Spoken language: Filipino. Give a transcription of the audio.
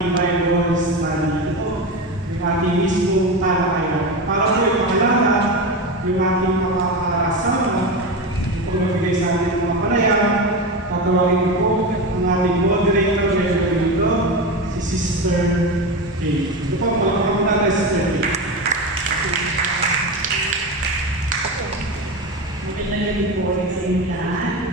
Bible study. Ito po, yung ating mismong talakayan. Para po ipakilala yung ating mga kasama, ito magbigay sa ating mga panayam, tatawagin ko po ang ating moderator dito, si Sister Kay. Ito po, magpapakita natin Sister Kay. Magandang gabi po sa inyo lahat.